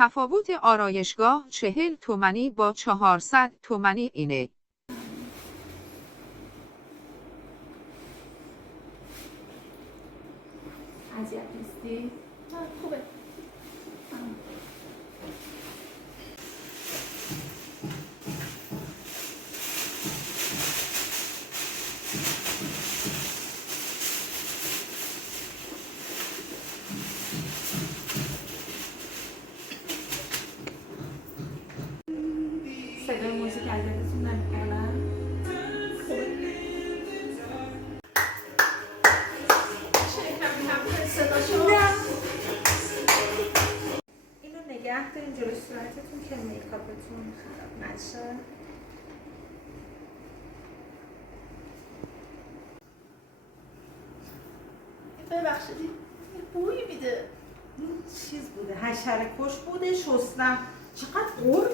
تفاوت آرایشگاه 40 تومانی با 400 تومانی اینه. اذیت نیستی؟ خوبه. صدای موزیک اذیتتون نمیکنه؟ اینو نگه دارین جلوی صورتتون که میکاپتون خراب نشه. ببخشید این بوی میده. این چیز بوده، حشره کش بوده، شستم. چقدر قور